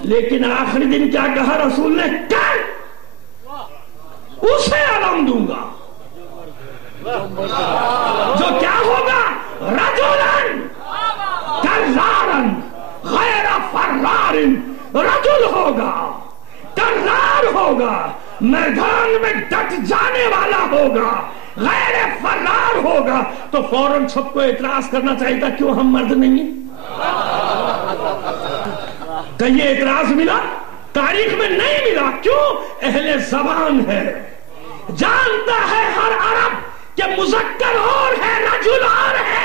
لیکن آخری دن کیا کہا رسول نے؟ کر، اسے علم دوں گا جو کیا ہوگا؟ رجلن کرارن غیر فرارن، رجل ہوگا، کرار ہوگا، میدان میں ڈٹ جانے والا ہوگا، غیر فرار ہوگا۔ تو فوراً سب کو اعتراض کرنا چاہیے تھا، کیوں ہم مرد نہیں ہیں؟ کہیں یہ اعتراض ملا؟ تاریخ میں نہیں ملا۔ کیوں؟ اہل زبان ہے، جانتا ہے ہر عرب کہ مذکر اور ہے، رجل اور ہے،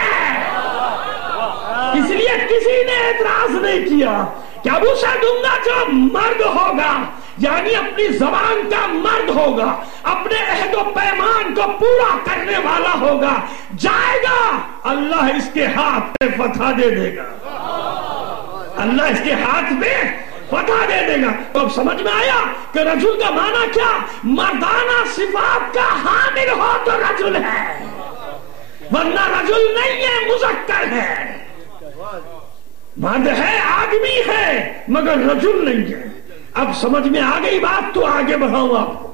اس لیے کسی نے اعتراض نہیں کیا کہ ابو سعدونگا جو مرد ہوگا، یعنی اپنی زبان کا مرد ہوگا، اپنے عہد و پیمان کو پورا کرنے والا ہوگا، جائے گا، اللہ اس کے ہاتھ پہ فتح دے دے گا، اللہ اس کے ہاتھ پہ فتح دے دے گا۔ تو اب سمجھ میں آیا کہ رجل کا معنی کیا؟ مردانہ صفات کا حامل ہو تو رجل ہے، ورنہ رجل نہیں ہے، مذکر ہے، مرد ہے، آدمی ہے، مگر رجل نہیں ہے۔ اب سمجھ میں آ گئی بات، تو آگے بڑھاؤں آپ کو۔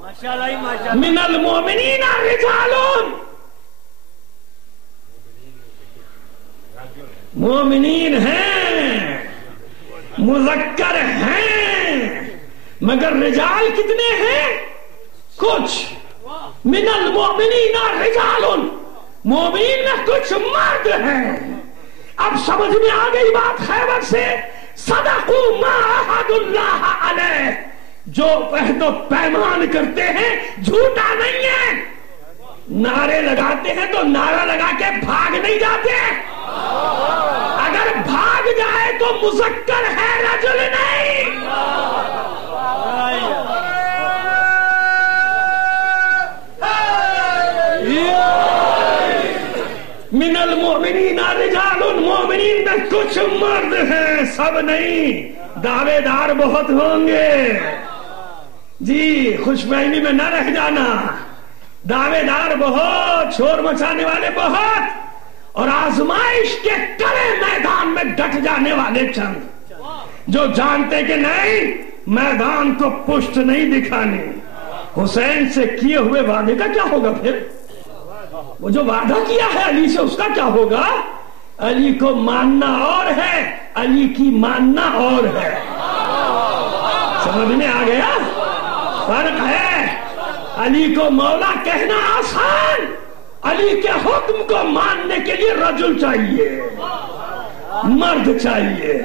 من المؤمنین رجال، مومنین ہیں، مذکر ہیں، مگر رجال کتنے ہیں؟ کچھ۔ من المؤمنین رجال، مومنین میں کچھ مرد ہیں۔ اب سمجھ میں آ گئی بات خیبر سے۔ صدقوا ما عہد اللہ علیہ، جو عہد و پیمان کرتے ہیں جھوٹا نہیں ہے۔ نعرے لگاتے ہیں تو نعرہ لگا کے بھاگ نہیں جاتے، اگر بھاگ جائے تو مذکر ہے، رجل نہیں۔ من المؤمنین رجال، مومنین میں کچھ مرد ہیں، سب نہیں، دعوے دار بہت ہوں گے جی، خوش فہمی میں نہ رہ جانا، دعوے دار بہت، شور مچانے والے بہت، اور آزمائش کے کڑے میدان میں ڈٹ جانے والے چند، جو جانتے کہ نہیں، میدان کو پشت نہیں دکھانی۔ حسین سے کیے ہوئے وعدے کا کیا ہوگا پھر؟ وہ جو وعدہ کیا ہے علی سے، اس کا کیا ہوگا؟ علی کو ماننا اور ہے، علی کی ماننا اور ہے۔ سمجھ میں آ گیا؟ فرق ہے۔ علی کو مولا کہنا آسان، علی کے حکم کو ماننے کے لیے رجل چاہیے، مرد چاہیے۔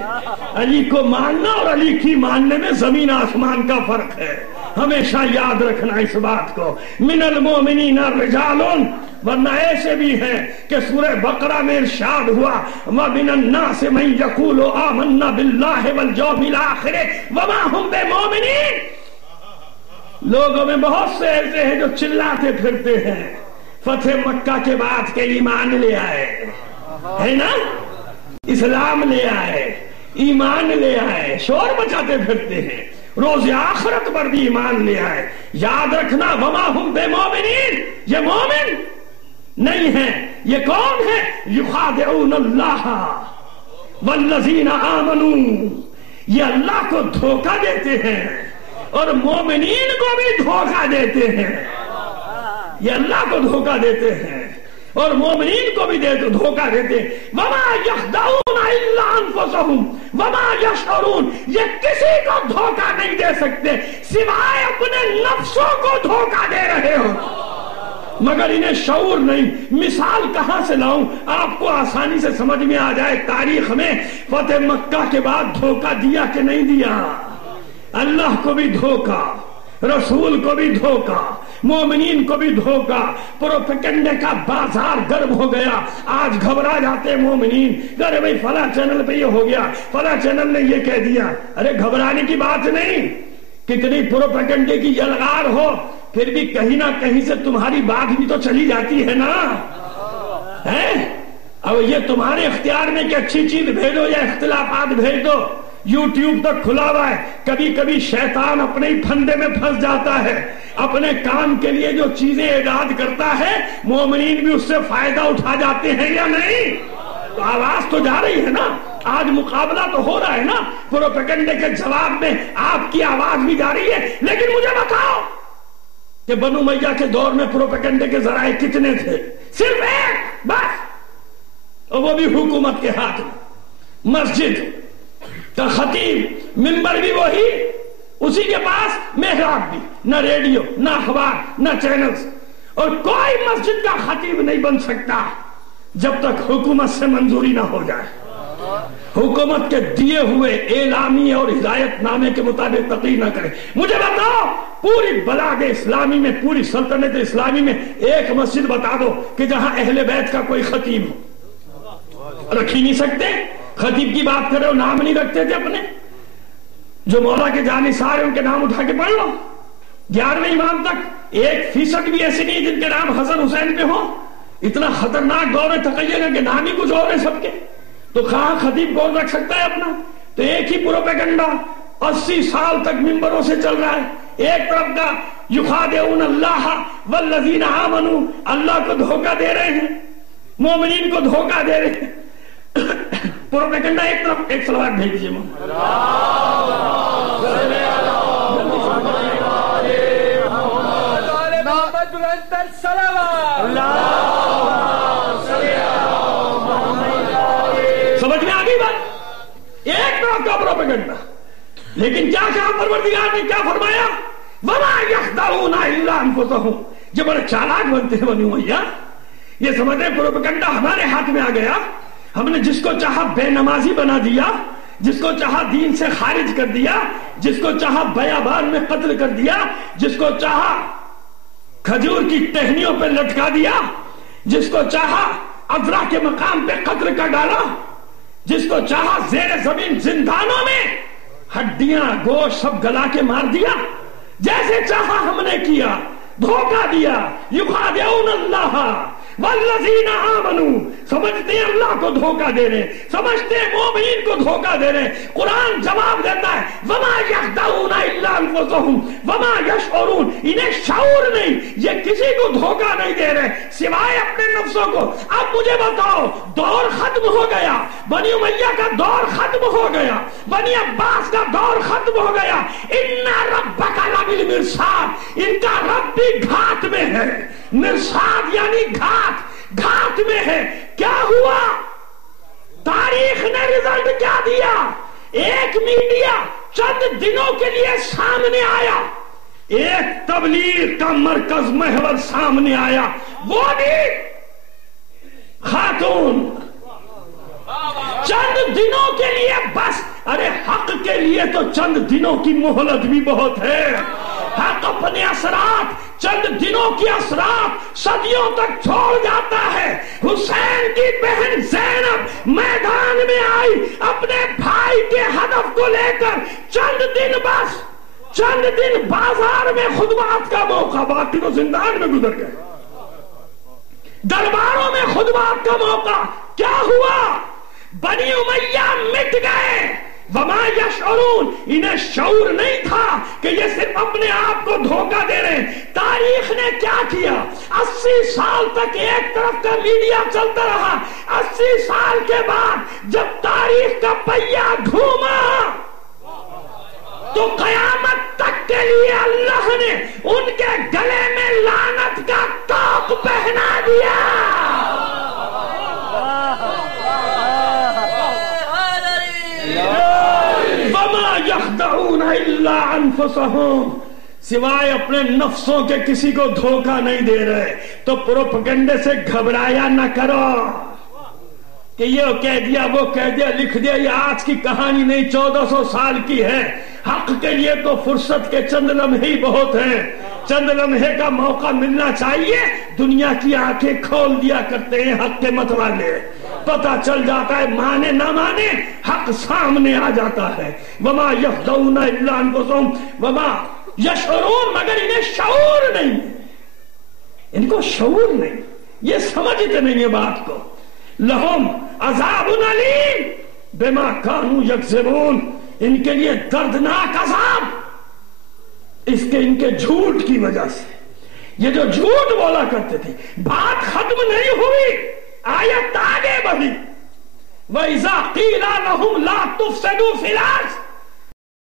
علی کو ماننا اور علی کی ماننے میں زمین آسمان کا فرق ہے، ہمیشہ یاد رکھنا اس بات کو۔ من المؤمنین رجال، ورنہ ایسے بھی ہیں کہ سورہ بقرہ میں ارشاد ہوا وَمِنَ النَّاسِ مَن يَقُولُ آمَنَّا بِاللَّهِ وَالْيَوْمِ الْآخِرِ وَمَا هُمْ بِمُؤْمِنِينَ۔ لوگوں میں بہت سے ایسے ہیں جو چلاتے پھرتے ہیں فتح مکہ کے بعد کے ایمان لے آئے، ہے نا، اسلام لے آئے، ایمان لے آئے، شور مچاتے پھرتے ہیں، روز آخرت پر بھی ایمان لے آئے۔ یاد رکھنا وما ہم بے مومنین، یہ مومن نہیں ہیں۔ یہ کون ہے؟ یخادعون اللہ والذین آمنوا، یہ اللہ کو دھوکہ دیتے ہیں اور مومنین کو بھی دھوکہ دیتے ہیں۔ یہ اللہ کو دھوکہ دیتے ہیں اور مومنین کو بھی دھوکہ دیتے ہیں۔ وما یخدعون الا انفسهم وما یشعرون، یہ کسی کو دھوکہ نہیں دے سکتے سوائے اپنے نفسوں کو دھوکہ دے رہے ہو، مگر انہیں شعور نہیں۔ مثال کہاں سے لاؤں آپ کو آسانی سے سمجھ میں آ جائے؟ تاریخ میں فتح مکہ کے بعد دھوکہ دیا کہ نہیں دیا؟ اللہ کو بھی دھوکہ، رسول کو بھی دھوکہ، مومنین کو بھی دھوکہ، پروپیگنڈے کا بازار گرم ہو گیا۔ آج گھبرا جاتے مومنین، ارے بھائی فلاں چینل پہ یہ ہو گیا، فلاں چینل نے یہ کہہ دیا۔ ارے گھبرانے کی بات نہیں، کتنی پروپیگنڈے کی یلغار ہو پھر بھی کہیں نہ کہیں سے تمہاری بات بھی تو چلی جاتی ہے نا، ہے؟ اب یہ تمہارے اختیار میں کہ اچھی چیز بھیجو یا اختلافات بھیج دو۔ یوٹیوب تک کھلا ہوا ہے، کبھی کبھی شیطان اپنے ہی پھندے میں پھنس جاتا ہے، اپنے کام کے لیے جو چیزیں ایجاد کرتا ہے مومنین بھی اس سے فائدہ اٹھا جاتے ہیں یا نہیں؟ تو آواز تو جا رہی ہے نا۔ آج مقابلہ تو ہو رہا ہے نا، پروپیگنڈے کے جواب میں آپ کی آواز بھی جا رہی ہے، لیکن مجھے بتاؤ کہ بنو امیہ کے دور میں پروپیگنڈے کے ذرائع کتنے تھے؟ صرف ایک بس، اور وہ بھی حکومت کے ہاتھ میں۔ مسجد کا خطیب، ممبر بھی وہی، اسی کے پاس محراب بھی، نہ ریڈیو، نہ اخبار، نہ چینلز، اور کوئی مسجد کا خطیب نہیں بن سکتا جب تک حکومت سے منظوری نہ ہو جائے، حکومت کے دیے ہوئے اعلامیے اور ہدایت نامے کے مطابق تقریر نہ کرے۔ مجھے بتاؤ پوری بلاد اسلامی میں، پوری سلطنت اسلامی میں ایک مسجد بتا دو کہ جہاں اہل بیت کا کوئی خطیب ہو۔ رکھ ہی نہیں سکتے، خطیب کی بات کرے نام نہیں رکھتے تھے اپنے، جو مولا کے جانثار ہیں ان کے نام اٹھا کے پڑھ لو، 11ویں امام تک 1% بھی ایسے نہیں جن کے نام حسن حسین پہ ہو۔ اتنا خطرناک دور تقیہ کہ نام ہی کچھ اور ہے سب کے، تو کہاں خطیب کون رکھ سکتا ہے اپنا؟ تو ایک ہی پروپیگنڈا 80 سال تک ممبروں سے چل رہا ہے۔ ایک طرف کا یخادعون اللہ والذین آمنوا، اللہ کو دھوکہ دے رہے ہیں، مومنین کو دھوکہ دے رہے ہیں، پروپیگنڈا ایک طرف۔ ایک صلوات بھیج دیجیے سمجھ میں آگئی بات؟ ایک طرف کا پروپیگنڈا، لیکن کیا کہا پروردگار نے، کیا فرمایا؟ وَمَا يَخْدَعُونَ إِلَّا أَنفُسَهُمْ۔ جو بڑے چالاک بنتے ہیں بنی امیہ، یہ سمجھتے ہیں پروپیگنڈا ہمارے ہاتھ میں آ گیا، ہم نے جس کو چاہا بے نمازی بنا دیا، جس کو چاہا دین سے خارج کر دیا، جس کو چاہا بیابان میں قتل کر دیا، جس کو چاہا کھجور کی ٹہنیوں پہ لٹکا دیا، جس کو چاہا عذرا کے مقام پہ قتل کر ڈالا، جس کو چاہا زیر زمین زندانوں میں ہڈیاں گوشت سب گلا کے مار دیا، جیسے چاہا ہم نے کیا، دھوکہ دیا۔ یخادعون اللہ والذین آمنوا، سمجھتے ہیں اللہ کو دھوکہ دے رہے، سمجھتے ہیں مومنین کو دھوکہ دے رہے۔ قرآن جواب دیتا ہے وما یخدعون الا انفسهم وما یشعرون، انہیں شعور نہیں، یہ کسی کو دھوکہ نہیں دے رہے سوائے اپنے نفسوں کو۔ اب مجھے بتاؤ، دور ختم ہو گیا، بنی امیہ کا دور ختم ہو گیا، بنی عباس کا دور ختم ہو گیا۔ ان ربک لبالمرصاد، ان کا رب بھی گھات میں ہے، مرصاد یعنی گھات میں ہے۔ کیا ہوا؟ تاریخ نے رزلٹ کیا دیا؟ ایک میڈیا چند دنوں کے لیے سامنے آیا، ایک تبلیغ کا مرکز محور سامنے آیا، وہ بھی خاتون، چند دنوں کے لیے بس۔ ارے حق کے لیے تو چند دنوں کی مہلت بھی بہت ہے، حق اپنے اثرات، چند دنوں کی اثرات صدیوں تک چھوڑ جاتا ہے۔ حسین کی بہن زینب میدان میں آئی اپنے بھائی کے ہدف کو لے کر، چند دن بس، چند دن بازار میں خطبات کا موقع، باقی تو زندان میں گزر گئے، درباروں میں خطبات کا موقع۔ کیا ہوا؟ بنی امیہ مٹ گئے۔ وما یشعرون، انہیں شعور نہیں تھا کہ یہ صرف اپنے آپ کو دھوکہ دے رہے ہیں۔ تاریخ نے کیا کیا؟ 80 سال تک ایک طرف کا میڈیا چلتا رہا، 80 سال کے بعد جب تاریخ کا پہیہ گھوما تو قیامت تک کے لیے اللہ نے ان کے گلے میں لعنت کا طوق پہنا دیا۔ وَمَا يَخْدَعُونَ إِلَّا أَنفُسَهُمْ، سوائے اپنے نفسوں کے کسی کو دھوکہ نہیں دے رہے۔ تو پروپیگنڈے سے گھبرایا نہ کرو کہ یہ کہہ دیا، وہ کہہ دیا، لکھ دیا، یہ آج کی کہانی نہیں، 1400 سال کی ہے۔ حق کے لیے تو فرصت کے چند لمحے ہی بہت ہیں، چند لمحے کا موقع ملنا چاہیے۔ دنیا کی آنکھیں کھول دیا کرتے ہیں حق کے متوالے، پتہ چل جاتا ہے، مانے نہ مانے حق سامنے آ جاتا ہے۔ وما یخدعون الا انفسهم وما یشعرون، مگر انہیں شعور نہیں، ان کو شعور نہیں، یہ سمجھتے نہیں یہ بات کو۔ لہم عذاب علیم بما کانوا یکذبون، ان کے لیے دردناک عذاب اس کے ان کے جھوٹ کی وجہ سے۔ یہ جو جھوٹ بولا کرتے تھے، بات ختم نہیں ہوئی، آیت آگے بڑھی۔ وَإِذَا قِيلَ لَهُمْ لَا تُفْسِدُوا فِي الْأَرْضِ